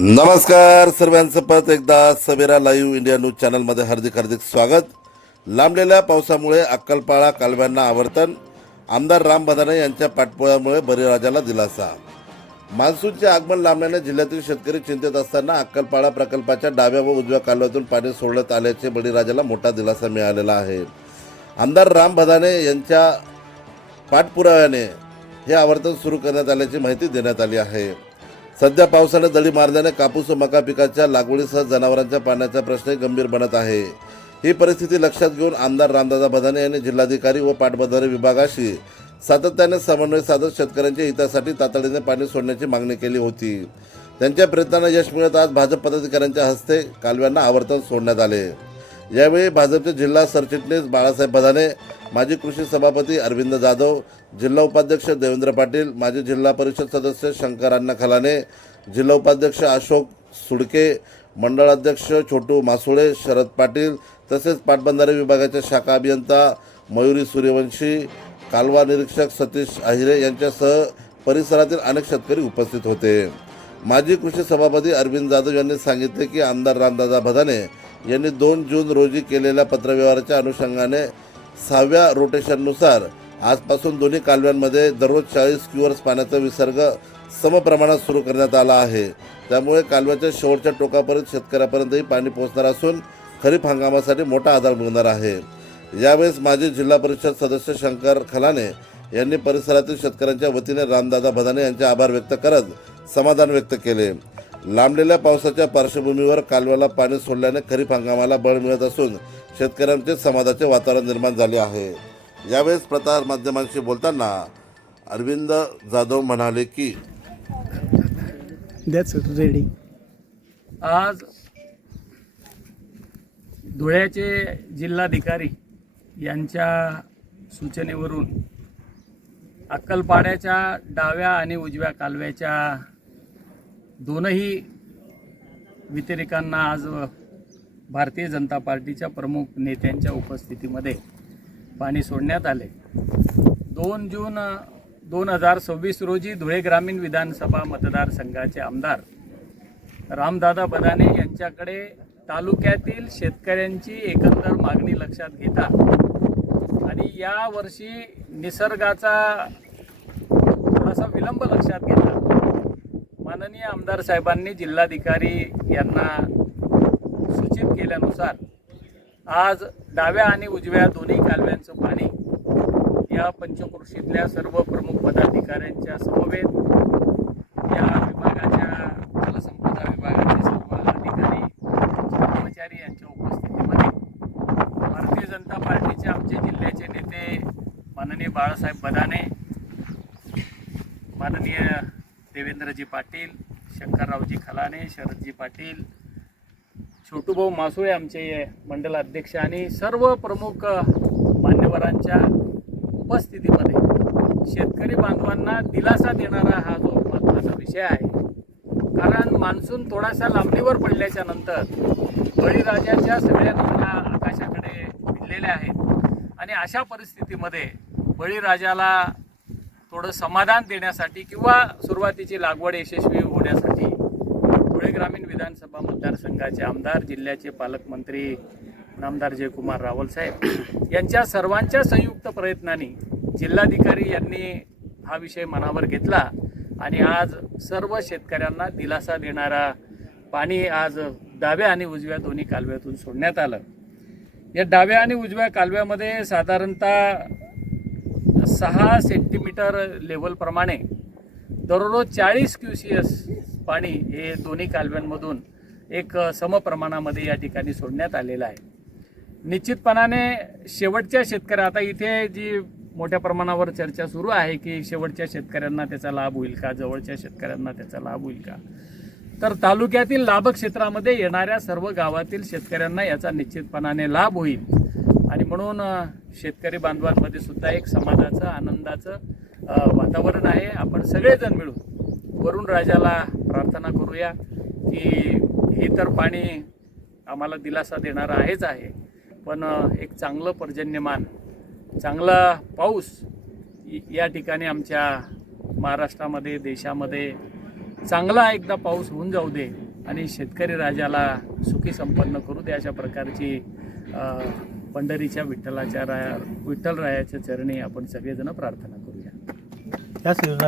नमस्कार सर्वांचं परत एकदा सवेरा लाईव्ह इंडिया न्यूज चॅनलमध्ये हार्दिक स्वागत. लांबलेल्या पावसामुळे अक्कलपाळा कालव्यांना आवर्तन, आमदार राम बदाने यांच्या पाठपुराव्यामुळे बळीराजाला दिलासा. मान्सूनचे आगमन लांबल्याने जिल्ह्यातील शेतकरी चिंतेत असताना अक्कलपाळा प्रकल्पाच्या डाव्या व उजव्या कालव्यातून पाणी सोडण्यात आल्याचे बळीराजाला मोठा दिलासा मिळालेला आहे. आमदार राम बदाने यांच्या पाठपुराव्याने हे आवर्तन सुरू करण्यात आल्याची माहिती देण्यात आली आहे. सध्या पावसाने दडी मारल्याने कापूस व मका पिकाच्या लागवडीसह जनावरांच्या पाण्याचा प्रश्नही गंभीर बनत आहे. ही परिस्थिती लक्षात घेऊन आमदार रामदादा बदाने यांनी जिल्हाधिकारी व पाटबंधारे विभागाशी सातत्याने समन्वय साधत शेतकऱ्यांच्या हितासाठी तातडीने पाणी सोडण्याची मागणी केली होती. त्यांच्या प्रयत्नांना यश मिळत आज भाजप पदाधिकाऱ्यांच्या हस्ते कालव्यांना आवर्तन सोडण्यात आले. यावेळी भाजपचे जिल्हा सरचिटणीस बाळासाहेब बदाने, माजी कृषी सभापती अरविंद जाधव, जिल्हा उपाध्यक्ष देवेंद्र पाटील, माजी जिल्हा परिषद सदस्य शंकर अण्णा खलाने, जिल्हा उपाध्यक्ष अशोक सुडके, मंडळ अध्यक्ष छोटू मासुळे, शरद पाटील तसेच पाटबंधारे विभागाचे शाखा अभियंता मयुरी सूर्यवंशी, कालवा निरीक्षक सतीश आहिरे यांच्यासह परिसरातील अनेक शेतकरी उपस्थित होते. माजी कृषी सभापती अरविंद जाधव यांनी सांगितले की आमदार रामदादा बदाने यांनी 2 जून रोजी केलेल्या पत्रव्यवहाराच्या अनुषंगाने 6व्या रोटेशननुसार आजपासून दोन्ही कालव्यांमध्ये दररोज 40 क्युअर्स पाण्याचा विसर्ग समप्रमाणात सुरू करण्यात आला आहे. त्यामुळे कालव्याच्या शेवटच्या टोकापर्यंत शेतकऱ्यापर्यंतही पाणी पोहोचणार असून खरीप हंगामासाठी मोठा आधार मिळणार आहे. यावेळेस माजी जिल्हा परिषद सदस्य शंकर खलाने यांनी परिसरातील शेतकऱ्यांच्या वतीने रामदादा बदाने यांचे आभार व्यक्त करत समाधान व्यक्त केले. लांबलेल्या पावसाच्या पार्श्वभूमीवर कालव्याला पाणी सोडल्याने खरीप हंगामाला बळ मिळत असून शेतकऱ्यांचे समाधानाचे वातावरण निर्माण झाले आहे. यावेळेस प्रसार माध्यमांशी बोलताना अरविंद जाधव म्हणाले की रेडी आज धुळ्याचे जिल्हाधिकारी यांच्या सूचनेवरून अक्कलपाड्याच्या डाव्या आणि उजव्या कालव्याच्या दोनही वितरिकांना आज भारतीय जनता पार्टीच्या प्रमुख नेत्यांच्या उपस्थितीमध्ये पाणी सोडण्यात आले. 2 जून 2026 रोजी धुळे ग्रामीण विधानसभा मतदारसंघाचे आमदार रामदादा बदाने यांच्याकडे तालुक्यातील शेतकऱ्यांची एकंदर मागणी लक्षात घेता आणि या वर्षी निसर्गाचा थोडासा विलंब लक्षात घेता माननीय आमदार साहेबांनी जिल्हाधिकारी यांना सूचित केल्यानुसार आज डाव्या आणि उजव्या दोन्ही कालव्यांचं पाणी या पंचक्रोशीतल्या सर्व प्रमुख पदाधिकाऱ्यांच्या समवेत या विभागाच्या जलसंपदा विभागाचे सर्व अधिकारी कर्मचारी यांच्या उपस्थितीमध्ये भारतीय जनता पार्टीचे आमचे जिल्ह्याचे नेते माननीय बाळासाहेब बदाने, माननीय देवेंद्रजी पाटील, शंकररावजी खलाने, शरदजी पाटील, छोटूभाऊ मासुळे आमचे मंडल अध्यक्ष आणि सर्व प्रमुख मान्यवरांच्या उपस्थितीमध्ये शेतकरी बांधवांना दिलासा देणारा हा जो महत्त्वाचा विषय आहे. कारण मान्सून थोडासा लांबणीवर पडल्याच्या नंतर बळीराजाच्या सगळ्या घटना आकाशाकडे भिडलेल्या आहेत आणि अशा परिस्थितीमध्ये बळीराजाला थोडं समाधान देण्यासाठी किंवा सुरुवातीची लागवड यशस्वी होण्यासाठी धुळे ग्रामीण विधानसभा मतदारसंघाचे आमदार, जिल्ह्याचे पालकमंत्री नामदार जयकुमार रावल साहेब यांच्या सर्वांच्या संयुक्त प्रयत्नांनी जिल्हाधिकारी यांनी हा विषय मनावर घेतला आणि आज सर्व शेतकऱ्यांना दिलासा देणारा पाणी आज डाव्या आणि उजव्या दोन्ही कालव्यातून सोडण्यात आलं. या डाव्या आणि उजव्या कालव्यामध्ये साधारणतः 6 सेंटीमीटर लेवलप्रमाणे दररोज 40 क्युसियस पाणी हे दोन्ही कालव्यांमधून एक समप्रमाणामध्ये या ठिकाणी सोडण्यात आलेलं आहे. निश्चितपणाने शेवटच्या शेतकऱ्या, आता इथे जी मोठ्या प्रमाणावर चर्चा सुरू आहे की शेवटच्या शेतकऱ्यांना त्याचा लाभ होईल का, जवळच्या शेतकऱ्यांना त्याचा लाभ होईल का, तर तालुक्यातील लाभ क्षेत्रामध्ये येणाऱ्या सर्व गावातील शेतकऱ्यांना याचा निश्चितपणाने लाभ होईल आणि म्हणून शेतकरी बांधवांमध्ये सुद्धा एक समाधानाचं, आनंदाचं वातावरण आहे. आपण सगळेजण मिळून वरुण राजाला प्रार्थना करूया की हे तर पाणी आम्हाला दिलासा देणारं आहेच आहे, पण एक चांगलं पर्जन्यमान, चांगला पाऊस या ठिकाणी आमच्या महाराष्ट्रामध्ये, देशामध्ये चांगला एकदा पाऊस होऊन जाऊ दे आणि शेतकरी राजाला सुखी संपन्न करू दे, अशा प्रकारची पंढरीच्या विठ्ठलरायाच्या चरणी आपण सगळेजण प्रार्थना करूया. याच योजना